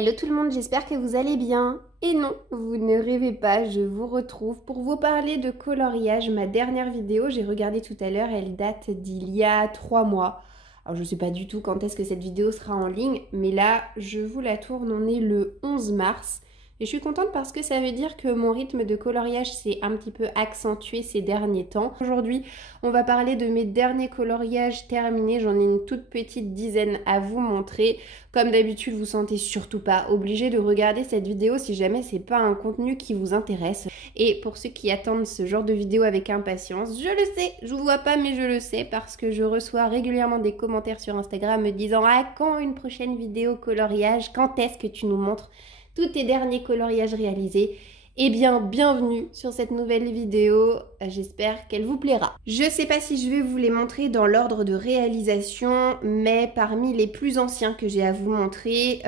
Hello tout le monde, j'espère que vous allez bien. Et non, vous ne rêvez pas, je vous retrouve pour vous parler de coloriage. Ma dernière vidéo, j'ai regardé tout à l'heure, elle date d'il y a 3 mois. Alors je ne sais pas du tout quand est-ce que cette vidéo sera en ligne, mais là, je vous la tourne, on est le 11 mars. Et je suis contente parce que ça veut dire que mon rythme de coloriage s'est un petit peu accentué ces derniers temps. Aujourd'hui, on va parler de mes derniers coloriages terminés. J'en ai une toute petite dizaine à vous montrer. Comme d'habitude, vous sentez surtout pas obligé de regarder cette vidéo si jamais c'est pas un contenu qui vous intéresse. Et pour ceux qui attendent ce genre de vidéo avec impatience, je le sais, je vous vois pas mais je le sais parce que je reçois régulièrement des commentaires sur Instagram me disant « Ah, quand une prochaine vidéo coloriage? Quand est-ce que tu nous montres tous tes derniers coloriages réalisés ?» Eh bien, bienvenue sur cette nouvelle vidéo, j'espère qu'elle vous plaira. Je sais pas si je vais vous les montrer dans l'ordre de réalisation, mais parmi les plus anciens que j'ai à vous montrer,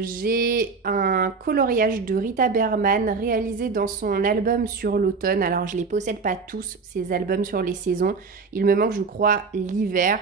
j'ai un coloriage de Rita Berman réalisé dans son album sur l'automne. Alors, je les possède pas tous, ces albums sur les saisons. Il me manque, je crois, l'hiver.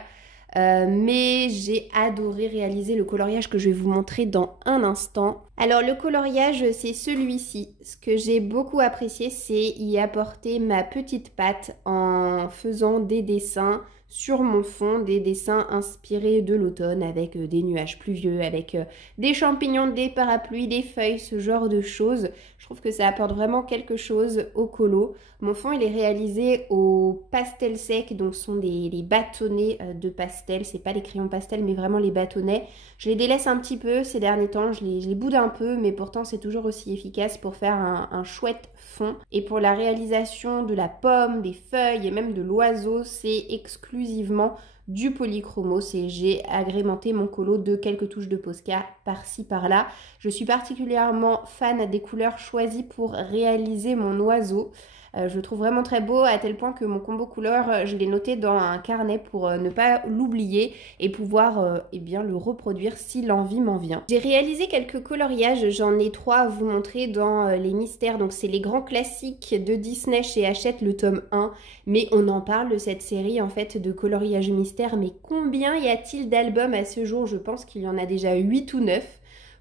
Mais j'ai adoré réaliser le coloriage que je vais vous montrer dans un instant. Alors le coloriage, c'est celui-ci. Ce que j'ai beaucoup apprécié, c'est y apporter ma petite patte en faisant des dessins sur mon fond, des dessins inspirés de l'automne avec des nuages pluvieux, avec des champignons, des parapluies, des feuilles, ce genre de choses. Je trouve que ça apporte vraiment quelque chose au colo. Mon fond, il est réalisé au pastel sec, donc ce sont les bâtonnets de pastel. C'est pas les crayons pastel, mais vraiment les bâtonnets. Je les délaisse un petit peu ces derniers temps, je les boude un peu, mais pourtant c'est toujours aussi efficace pour faire un chouette fond. Et pour la réalisation de la pomme, des feuilles et même de l'oiseau, c'est exclusivement du polychromos et j'ai agrémenté mon colo de quelques touches de Posca par-ci par-là. Je suis particulièrement fan des couleurs choisies pour réaliser mon oiseau. Je le trouve vraiment très beau à tel point que mon combo couleur, je l'ai noté dans un carnet pour ne pas l'oublier et pouvoir eh bien, le reproduire si l'envie m'en vient. J'ai réalisé quelques coloriages, j'en ai 3 à vous montrer dans les mystères. Donc c'est les grands classiques de Disney chez Hachette, le tome 1. Mais on en parle de cette série en fait de coloriage mystère. Mais combien y a-t-il d'albums à ce jour? Je pense qu'il y en a déjà 8 ou 9.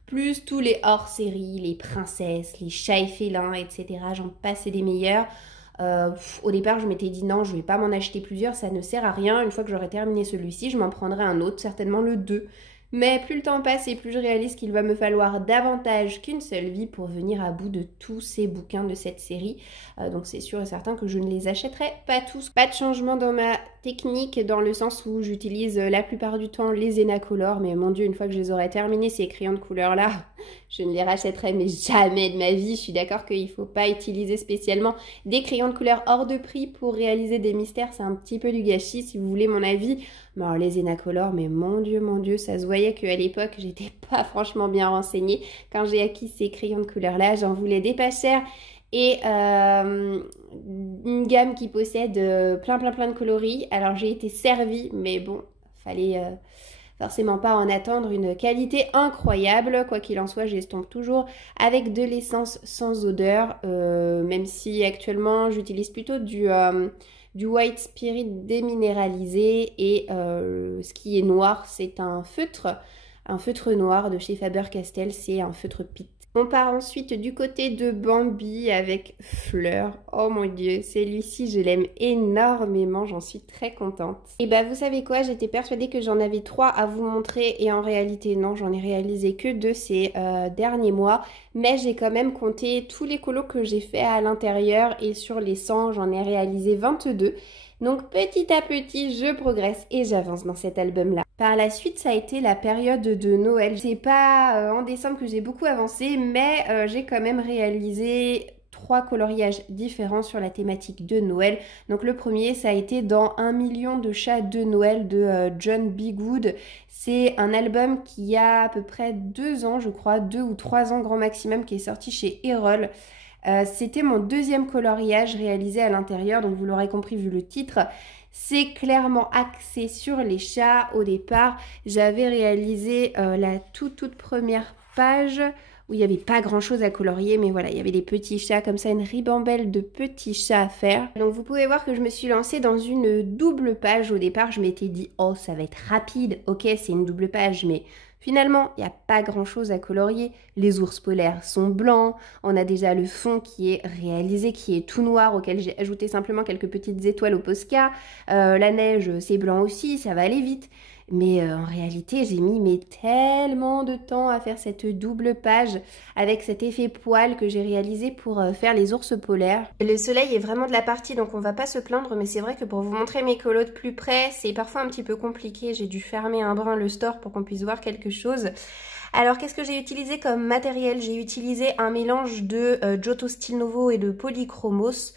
Plus tous les hors-séries, les princesses, les chats et félins, etc. J'en passe et des meilleurs. Au départ, je m'étais dit non, je vais pas m'en acheter plusieurs, ça ne sert à rien. Une fois que j'aurai terminé celui-ci, je m'en prendrai un autre, certainement le 2. Mais plus le temps passe et plus je réalise qu'il va me falloir davantage qu'une seule vie pour venir à bout de tous ces bouquins de cette série. Donc c'est sûr et certain que je ne les achèterai pas tous. Pas de changement dans ma technique dans le sens où j'utilise la plupart du temps les Enacolor. Mais mon Dieu, une fois que je les aurai terminés, ces crayons de couleur là, je ne les rachèterai mais jamais de ma vie. Je suis d'accord qu'il ne faut pas utiliser spécialement des crayons de couleur hors de prix pour réaliser des mystères. C'est un petit peu du gâchis si vous voulez mon avis. Mais alors les Enacolor, mais mon Dieu, ça se voyait qu'à l'époque, j'étais pas franchement bien renseignée. Quand j'ai acquis ces crayons de couleur-là, j'en voulais des pas chers. Et une gamme qui possède plein de coloris. Alors j'ai été servie, mais bon, fallait forcément pas en attendre une qualité incroyable. Quoi qu'il en soit, j'estompe toujours avec de l'essence sans odeur, même si actuellement j'utilise plutôt du White Spirit déminéralisé et ce qui est noir, c'est un feutre noir de chez Faber-Castell, c'est un feutre Pitt. On part ensuite du côté de Bambi avec Fleur. Oh mon Dieu, celui-ci je l'aime énormément, j'en suis très contente. Et bah vous savez quoi, j'étais persuadée que j'en avais 3 à vous montrer et en réalité non, j'en ai réalisé que 2 ces derniers mois. Mais j'ai quand même compté tous les colos que j'ai fait à l'intérieur et sur les 100, j'en ai réalisé 22. Donc petit à petit, je progresse et j'avance dans cet album-là. Par la suite, ça a été la période de Noël. C'est pas en décembre que j'ai beaucoup avancé, mais j'ai quand même réalisé 3 coloriages différents sur la thématique de Noël. Donc le premier, ça a été dans 1 million de chats de Noël de John Bigwood. C'est un album qui a à peu près 2 ans, je crois, 2 ou 3 ans grand maximum, qui est sorti chez Erol. C'était mon deuxième coloriage réalisé à l'intérieur, donc vous l'aurez compris vu le titre. C'est clairement axé sur les chats. Au départ, j'avais réalisé la toute première page où il n'y avait pas grand chose à colorier, mais voilà, il y avait des petits chats comme ça, une ribambelle de petits chats à faire. Donc vous pouvez voir que je me suis lancée dans une double page. Au départ, je m'étais dit, oh ça va être rapide, ok c'est une double page, mais Finalement, il n'y a pas grand-chose à colorier. Les ours polaires sont blancs, on a déjà le fond qui est réalisé, qui est tout noir, auquel j'ai ajouté simplement quelques petites étoiles au Posca. La neige, c'est blanc aussi, ça va aller vite. Mais en réalité, j'ai mis tellement de temps à faire cette double page avec cet effet poil que j'ai réalisé pour faire les ours polaires. Le soleil est vraiment de la partie, donc on va pas se plaindre, mais c'est vrai que pour vous montrer mes colos de plus près, c'est parfois un petit peu compliqué. J'ai dû fermer un brin le store pour qu'on puisse voir quelque chose. Alors qu'est-ce que j'ai utilisé comme matériel? J'ai utilisé un mélange de Giotto Style Nouveau et de Polychromos.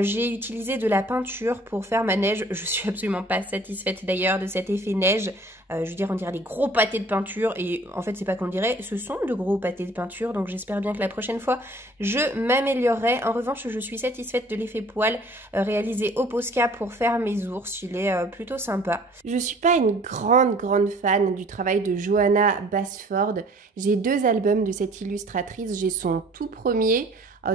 J'ai utilisé de la peinture pour faire ma neige. Je suis absolument pas satisfaite d'ailleurs de cet effet neige. Je veux dire, on dirait des gros pâtés de peinture. Et en fait, c'est pas qu'on dirait, ce sont de gros pâtés de peinture. Donc j'espère bien que la prochaine fois, je m'améliorerai. En revanche, je suis satisfaite de l'effet poil réalisé au Posca pour faire mes ours. Il est plutôt sympa. Je suis pas une grande fan du travail de Johanna Basford. J'ai 2 albums de cette illustratrice. J'ai son tout premier,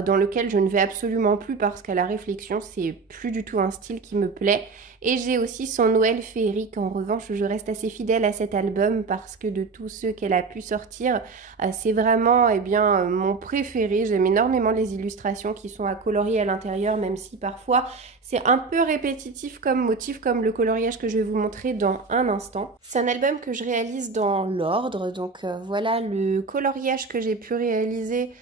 dans lequel je ne vais absolument plus parce qu'à la réflexion, c'est plus du tout un style qui me plaît. Et j'ai aussi son Noël féerique. En revanche, je reste assez fidèle à cet album parce que de tous ceux qu'elle a pu sortir, c'est vraiment mon préféré. J'aime énormément les illustrations qui sont à colorier à l'intérieur, même si parfois c'est un peu répétitif comme motif, comme le coloriage que je vais vous montrer dans un instant. C'est un album que je réalise dans l'ordre, donc voilà le coloriage que j'ai pu réaliser.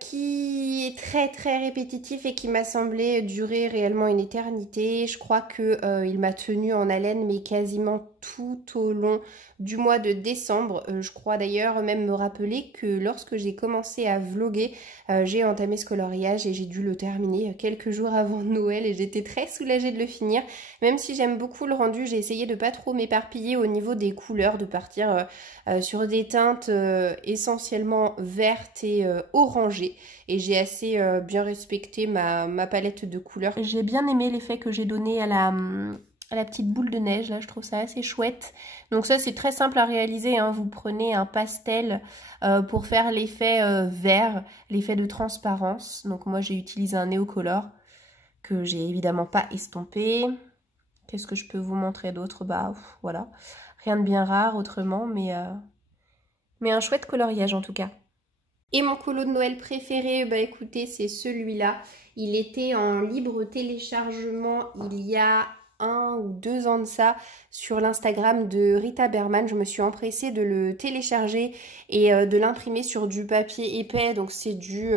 Qui est très répétitif et qui m'a semblé durer réellement une éternité. Je crois que il m'a tenu en haleine mais quasiment tout au long du mois de décembre. Je crois d'ailleurs même me rappeler que lorsque j'ai commencé à vlogger, j'ai entamé ce coloriage et j'ai dû le terminer quelques jours avant Noël et j'étais très soulagée de le finir. Même si j'aime beaucoup le rendu, j'ai essayé de pas trop m'éparpiller au niveau des couleurs, de partir sur des teintes essentiellement vertes et orangées. Et j'ai assez bien respecté ma palette de couleurs. J'ai bien aimé l'effet que j'ai donné à la petite boule de neige, là je trouve ça assez chouette. Donc ça c'est très simple à réaliser, hein. Vous prenez un pastel pour faire l'effet vert, l'effet de transparence. Donc moi j'ai utilisé un Neocolor que j'ai évidemment pas estompé. Qu'est-ce que je peux vous montrer d'autre? Bah voilà, rien de bien rare autrement, mais un chouette coloriage en tout cas. Et mon colo de Noël préféré, bah écoutez, c'est celui-là. Il était en libre téléchargement il y a 1 ou 2 ans de ça sur l'Instagram de Rita Berman. Je me suis empressée de le télécharger et de l'imprimer sur du papier épais. Donc c'est du,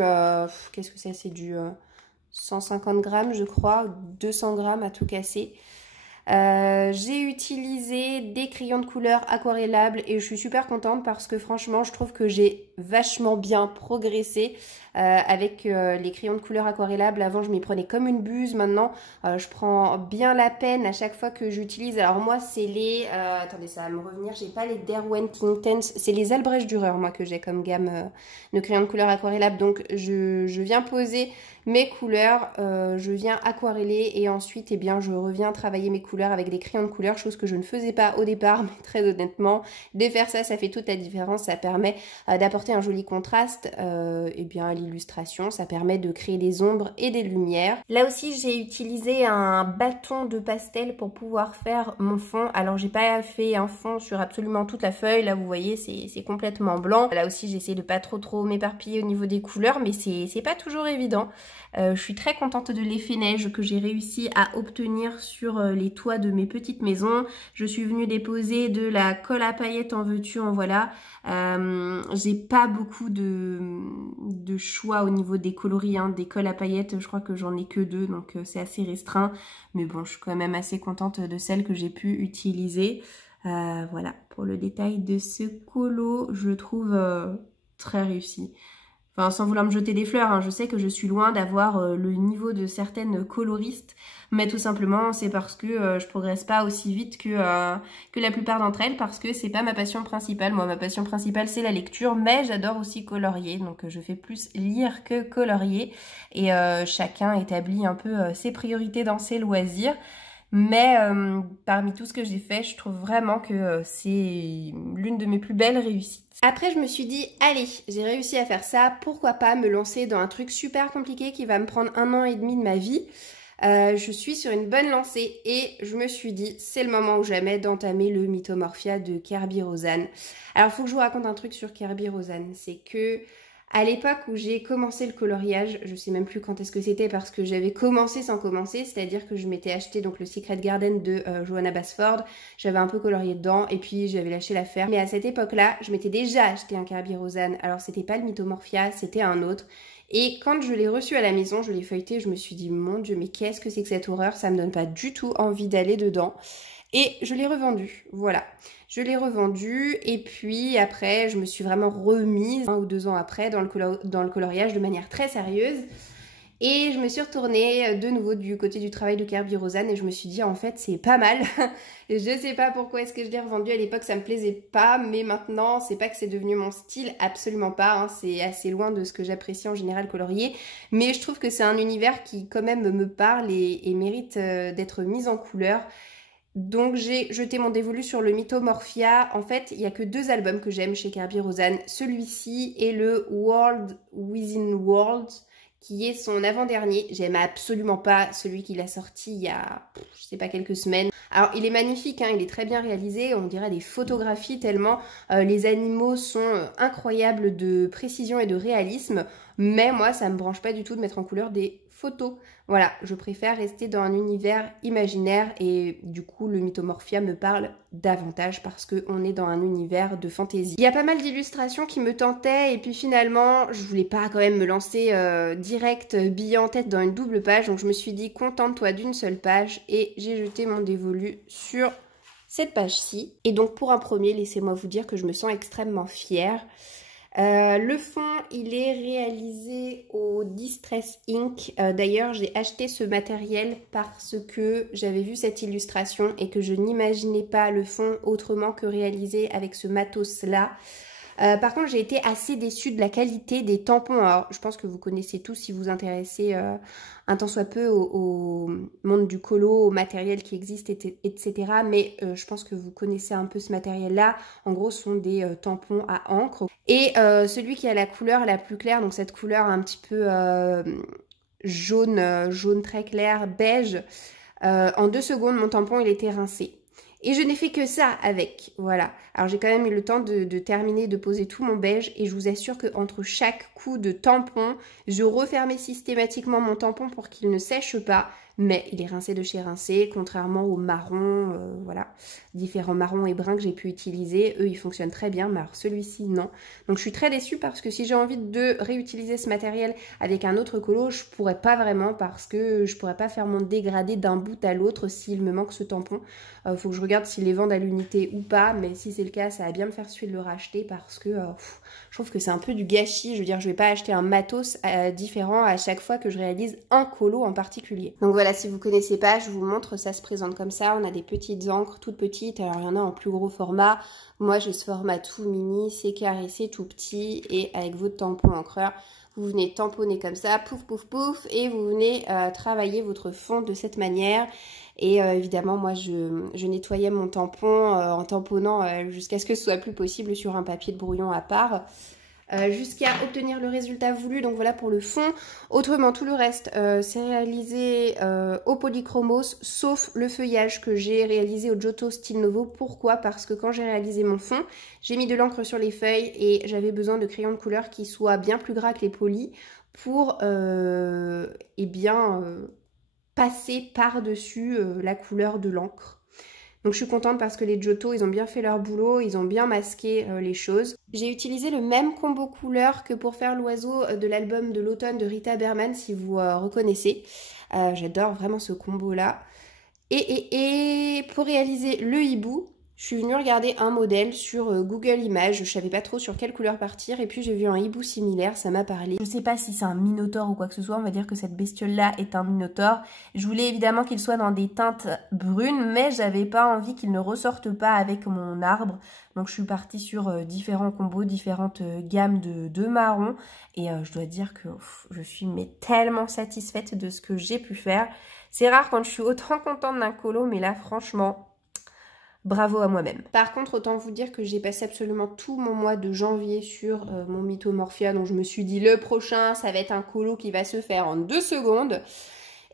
qu'est-ce que c'est? C'est du 150 grammes je crois, 200 grammes à tout casser. J'ai utilisé des crayons de couleur aquarellables et je suis super contente parce que franchement je trouve que j'ai vachement bien progressé avec les crayons de couleur aquarellables. Avant je m'y prenais comme une buse, maintenant je prends bien la peine à chaque fois que j'utilise. Alors moi c'est les, attendez ça va me revenir, j'ai pas les Derwent King Tense, c'est les Albrecht Dürer moi que j'ai comme gamme de crayons de couleur aquarellables. Donc je viens poser mes couleurs, je viens aquareller et ensuite eh bien, je reviens travailler mes couleurs avec des crayons de couleur, chose que je ne faisais pas au départ, mais très honnêtement, de faire ça, ça fait toute la différence. Ça permet d'apporter un joli contraste eh bien, à l'illustration, ça permet de créer des ombres et des lumières. Là aussi, j'ai utilisé un bâton de pastel pour pouvoir faire mon fond. Alors, j'ai pas fait un fond sur absolument toute la feuille, là vous voyez, c'est complètement blanc. Là aussi, j'essaie de pas trop m'éparpiller au niveau des couleurs, mais c'est pas toujours évident. Je suis très contente de l'effet neige que j'ai réussi à obtenir sur les toits de mes petites maisons. Je suis venue déposer de la colle à paillettes en veux-tu, en voilà. J'ai pas beaucoup de choix au niveau des coloris, hein. Des colles à paillettes, je crois que j'en ai que 2, donc c'est assez restreint. Mais bon, je suis quand même assez contente de celles que j'ai pu utiliser. Voilà, pour le détail de ce colo, je le trouve très réussi. Enfin, sans vouloir me jeter des fleurs, hein, je sais que je suis loin d'avoir le niveau de certaines coloristes, mais tout simplement c'est parce que je progresse pas aussi vite que la plupart d'entre elles, parce que c'est pas ma passion principale. Moi, ma passion principale c'est la lecture, mais j'adore aussi colorier, donc je fais plus lire que colorier, et chacun établit un peu ses priorités dans ses loisirs. Mais parmi tout ce que j'ai fait, je trouve vraiment que c'est l'une de mes plus belles réussites. Après, je me suis dit, allez, j'ai réussi à faire ça, pourquoi pas me lancer dans un truc super compliqué qui va me prendre 1 an et demi de ma vie. Je suis sur une bonne lancée et je me suis dit c'est le moment ou jamais d'entamer le Mythomorphia de Kerby Rosanes. Alors il faut que je vous raconte un truc sur Kerby Rosanes, c'est que à l'époque où j'ai commencé le coloriage, je sais même plus quand est-ce que c'était parce que j'avais commencé sans commencer, c'est-à-dire que je m'étais acheté donc le Secret Garden de Johanna Basford, j'avais un peu colorié dedans et puis j'avais lâché l'affaire. Mais à cette époque-là, je m'étais déjà acheté un Kerby Rosanes, alors c'était pas le Mythomorphia, c'était un autre. Et quand je l'ai reçu à la maison, je l'ai feuilleté, je me suis dit mon Dieu mais qu'est-ce que c'est que cette horreur, ça me donne pas du tout envie d'aller dedans. Et je l'ai revendu, voilà. Je l'ai revendu et puis après, je me suis vraiment remise 1 ou 2 ans après dans le coloriage de manière très sérieuse. Et je me suis retournée de nouveau du côté du travail de Kerby Rosanes et je me suis dit en fait c'est pas mal. Je sais pas pourquoi est-ce que je l'ai revendu, à l'époque ça me plaisait pas, mais maintenant c'est pas que c'est devenu mon style, absolument pas, hein. C'est assez loin de ce que j'apprécie en général colorier, mais je trouve que c'est un univers qui quand même me parle et mérite d'être mis en couleur. Donc j'ai jeté mon dévolu sur le Mythomorphia. En fait, il n'y a que 2 albums que j'aime chez Kerby Rosanes. Celui-ci et le World Within World, qui est son avant-dernier. J'aime absolument pas celui qu'il a sorti il y a, je sais pas, quelques semaines. Alors il est magnifique, hein, il est très bien réalisé, on dirait des photographies tellement les animaux sont incroyables de précision et de réalisme. Mais moi, ça me branche pas du tout de mettre en couleur des photos. Voilà, je préfère rester dans un univers imaginaire et du coup le Mythomorphia me parle davantage parce qu'on est dans un univers de fantaisie. Il y a pas mal d'illustrations qui me tentaient et puis finalement je voulais pas quand même me lancer direct billet en tête dans une double page, donc je me suis dit contente-toi d'une seule page et j'ai jeté mon dévolu sur cette page-ci. Et donc pour un premier, laissez-moi vous dire que je me sens extrêmement fière. Le fond, il est réalisé au Distress Ink. D'ailleurs, j'ai acheté ce matériel parce que j'avais vu cette illustration et que je n'imaginais pas le fond autrement que réalisé avec ce matos-là. Par contre, j'ai été assez déçue de la qualité des tampons. Alors, je pense que vous connaissez tous si vous vous intéressez un tant soit peu au monde du colo, au matériel qui existe, etc. Mais je pense que vous connaissez un peu ce matériel-là. En gros, ce sont des tampons à encre. Et celui qui a la couleur la plus claire, donc cette couleur un petit peu jaune très clair, beige, en 2 secondes, mon tampon, il était rincé. Et je n'ai fait que ça avec, voilà. Alors j'ai quand même eu le temps de terminer, de poser tout mon beige et je vous assure qu'entre chaque coup de tampon, je refermais systématiquement mon tampon pour qu'il ne sèche pas. Mais il est rincé de chez rincé, contrairement aux marrons, voilà, différents marrons et bruns que j'ai pu utiliser. Eux, ils fonctionnent très bien, mais alors celui-ci, non. Donc je suis très déçue parce que si j'ai envie de réutiliser ce matériel avec un autre colo, je pourrais pas vraiment parce que je pourrais pas faire mon dégradé d'un bout à l'autre s'il me manque ce tampon. Faut que je regarde s'ils les vendent à l'unité ou pas, mais si c'est le cas, ça va bien me faire suer de le racheter parce que je trouve que c'est un peu du gâchis. Je veux dire, je vais pas acheter un matos différent à chaque fois que je réalise un colo en particulier. Donc voilà, si vous connaissez pas, je vous montre, ça se présente comme ça. On a des petites encres toutes petites, alors il y en a en plus gros format. Moi j'ai ce format tout mini, c'est carré, c'est tout petit et avec votre tampon encreur, vous venez tamponner comme ça, pouf pouf pouf, et vous venez travailler votre fond de cette manière. Et évidemment, moi, je nettoyais mon tampon en tamponnant jusqu'à ce que ce soit plus possible sur un papier de brouillon à part, jusqu'à obtenir le résultat voulu. Donc voilà pour le fond. Autrement, tout le reste, c'est réalisé au polychromos, sauf le feuillage que j'ai réalisé au Giotto Style Novo. Pourquoi? Parce que quand j'ai réalisé mon fond, j'ai mis de l'encre sur les feuilles et j'avais besoin de crayons de couleur qui soient bien plus gras que les polis pour, passer par-dessus la couleur de l'encre. Donc je suis contente parce que les Giotto, ils ont bien fait leur boulot, ils ont bien masqué les choses. J'ai utilisé le même combo couleur que pour faire l'oiseau de l'album de l'automne de Rita Berman, si vous reconnaissez. J'adore vraiment ce combo-là. Et pour réaliser le hibou, je suis venue regarder un modèle sur Google Images, je savais pas trop sur quelle couleur partir et puis j'ai vu un hibou similaire, ça m'a parlé. Je sais pas si c'est un minotaure ou quoi que ce soit, on va dire que cette bestiole-là est un minotaure. Je voulais évidemment qu'il soit dans des teintes brunes, mais j'avais pas envie qu'il ne ressorte pas avec mon arbre. Donc je suis partie sur différents combos, différentes gammes de marron et je dois dire que je suis tellement satisfaite de ce que j'ai pu faire. C'est rare quand je suis autant contente d'un colo, mais là franchement... bravo à moi-même. Par contre, autant vous dire que j'ai passé absolument tout mon mois de janvier sur mon Mythomorphia. Donc je me suis dit le prochain, ça va être un colo qui va se faire en 2 secondes.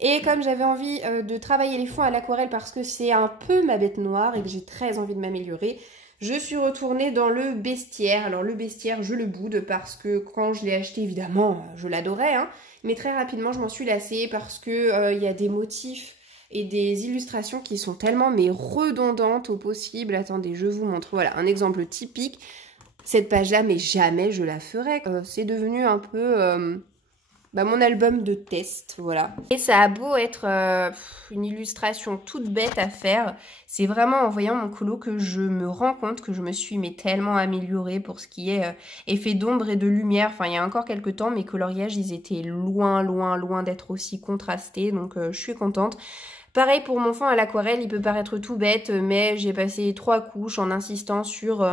Et comme j'avais envie de travailler les fonds à l'aquarelle parce que c'est un peu ma bête noire et que j'ai très envie de m'améliorer, je suis retournée dans le bestiaire. Alors le bestiaire, je le boude parce que quand je l'ai acheté, évidemment, je l'adorais, hein, mais très rapidement, je m'en suis lassée parce que y a des motifs et des illustrations qui sont tellement mais redondantes au possible. Attendez, je vous montre. Voilà, un exemple typique. Cette page-là, mais jamais je la ferai. C'est devenu un peu mon album de test, voilà. Et ça a beau être une illustration toute bête à faire, c'est vraiment en voyant mon colo que je me rends compte que je me suis tellement améliorée pour ce qui est effet d'ombre et de lumière. Enfin, il y a encore quelques temps, mes coloriages, ils étaient loin, loin, loin d'être aussi contrastés, donc je suis contente. Pareil pour mon fond à l'aquarelle, il peut paraître tout bête, mais j'ai passé 3 couches en insistant sur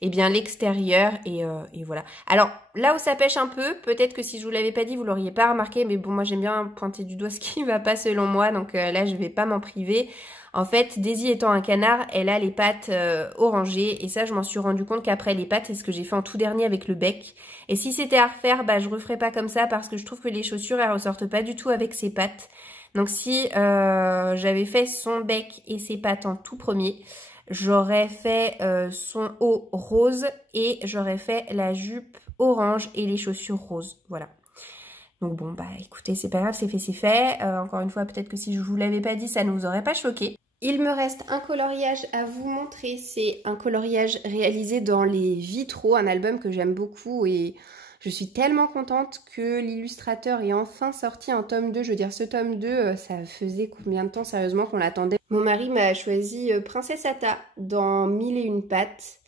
l'extérieur et voilà. Alors là où ça pêche un peu, peut-être que si je vous l'avais pas dit, vous l'auriez pas remarqué, mais bon, moi j'aime bien pointer du doigt ce qui va pas selon moi, donc là je vais pas m'en priver. En fait, Daisy étant un canard, elle a les pattes orangées et ça je m'en suis rendu compte qu'après les pattes, c'est ce que j'ai fait en tout dernier avec le bec. Et si c'était à refaire, je referais pas comme ça parce que je trouve que les chaussures elles ressortent pas du tout avec ses pattes. Donc si j'avais fait son bec et ses pattes en tout premier, j'aurais fait son haut rose et j'aurais fait la jupe orange et les chaussures roses. Voilà. Donc bon, écoutez, c'est pas grave, c'est fait, c'est fait. Encore une fois, peut-être que si je vous l'avais pas dit, ça ne vous aurait pas choqué. Il me reste un coloriage à vous montrer. C'est un coloriage réalisé dans les vitraux, un album que j'aime beaucoup et je suis tellement contente que l'illustrateur ait enfin sorti un tome 2. Je veux dire, ce tome 2, ça faisait combien de temps sérieusement qu'on l'attendait? Mon mari m'a choisi Princesse Atta dans 1001 pattes.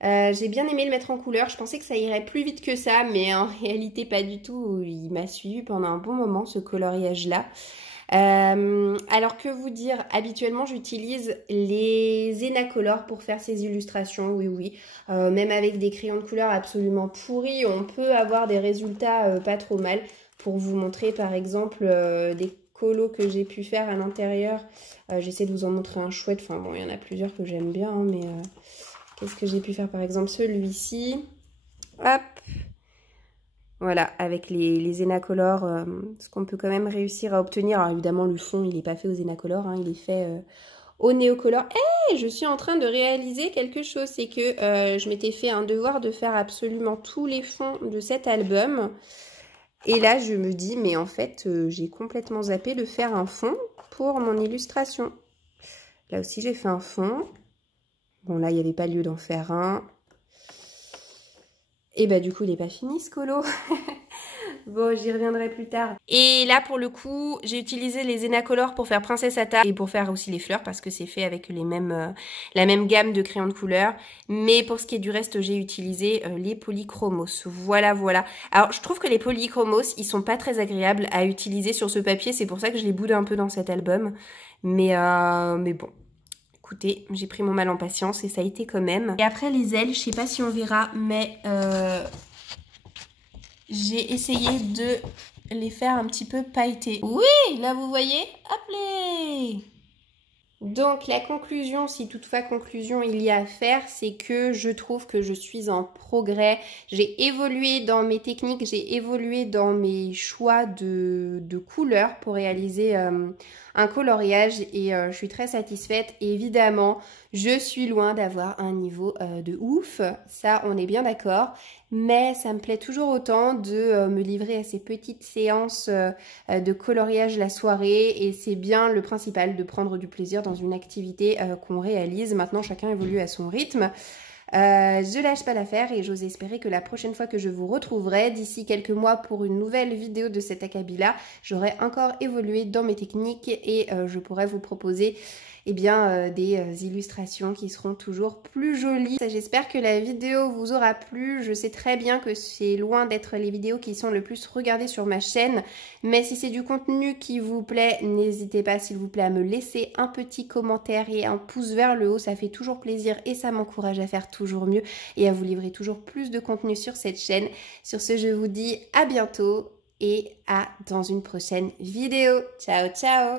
J'ai bien aimé le mettre en couleur. Je pensais que ça irait plus vite que ça, mais en réalité pas du tout. Il m'a suivi pendant un bon moment, ce coloriage-là. Alors que vous dire, habituellement j'utilise les Zenacolor pour faire ces illustrations, oui. Même avec des crayons de couleur absolument pourris, on peut avoir des résultats pas trop mal. Pour vous montrer par exemple des colos que j'ai pu faire à l'intérieur, j'essaie de vous en montrer un chouette, enfin bon il y en a plusieurs que j'aime bien, hein, mais qu'est-ce que j'ai pu faire par exemple celui-ci, hop. Voilà, avec les Zenacolor, ce qu'on peut quand même réussir à obtenir. Alors évidemment, le fond, il n'est pas fait aux Zenacolor, hein, il est fait au Neocolor. Hey, je suis en train de réaliser quelque chose, c'est que je m'étais fait un devoir de faire absolument tous les fonds de cet album. Et là, je me dis, mais en fait, j'ai complètement zappé de faire un fond pour mon illustration. Là aussi, j'ai fait un fond. Bon, là, il n'y avait pas lieu d'en faire un. Et du coup, il n'est pas fini ce colo. Bon, j'y reviendrai plus tard. Et là, pour le coup, j'ai utilisé les Zenacolor pour faire Princesse Atta et pour faire aussi les fleurs parce que c'est fait avec les mêmes, la même gamme de crayons de couleur. Mais pour ce qui est du reste, j'ai utilisé les polychromos. Voilà, voilà. Alors, je trouve que les polychromos, ils sont pas très agréables à utiliser sur ce papier. C'est pour ça que je les boude un peu dans cet album. Mais bon. Écoutez, j'ai pris mon mal en patience et ça a été quand même. Et après les ailes, je sais pas si on verra, mais j'ai essayé de les faire un petit peu pailletés. Oui, là vous voyez, hop là. Donc la conclusion, si toutefois conclusion il y a à faire, c'est que je trouve que je suis en progrès. J'ai évolué dans mes techniques, j'ai évolué dans mes choix de couleurs pour réaliser un coloriage et je suis très satisfaite. Évidemment, je suis loin d'avoir un niveau de ouf, ça on est bien d'accord. Mais ça me plaît toujours autant de me livrer à ces petites séances de coloriage la soirée et c'est bien le principal de prendre du plaisir dans une activité qu'on réalise. Maintenant, chacun évolue à son rythme. Je lâche pas l'affaire et j'ose espérer que la prochaine fois que je vous retrouverai, d'ici quelques mois pour une nouvelle vidéo de cet acabit-là, j'aurai encore évolué dans mes techniques et je pourrai vous proposer des illustrations qui seront toujours plus jolies. J'espère que la vidéo vous aura plu. Je sais très bien que c'est loin d'être les vidéos qui sont le plus regardées sur ma chaîne, mais si c'est du contenu qui vous plaît, n'hésitez pas s'il vous plaît à me laisser un petit commentaire et un pouce vers le haut, ça fait toujours plaisir et ça m'encourage à faire toujours mieux et à vous livrer toujours plus de contenu sur cette chaîne. Sur ce, je vous dis à bientôt et à dans une prochaine vidéo. Ciao, ciao!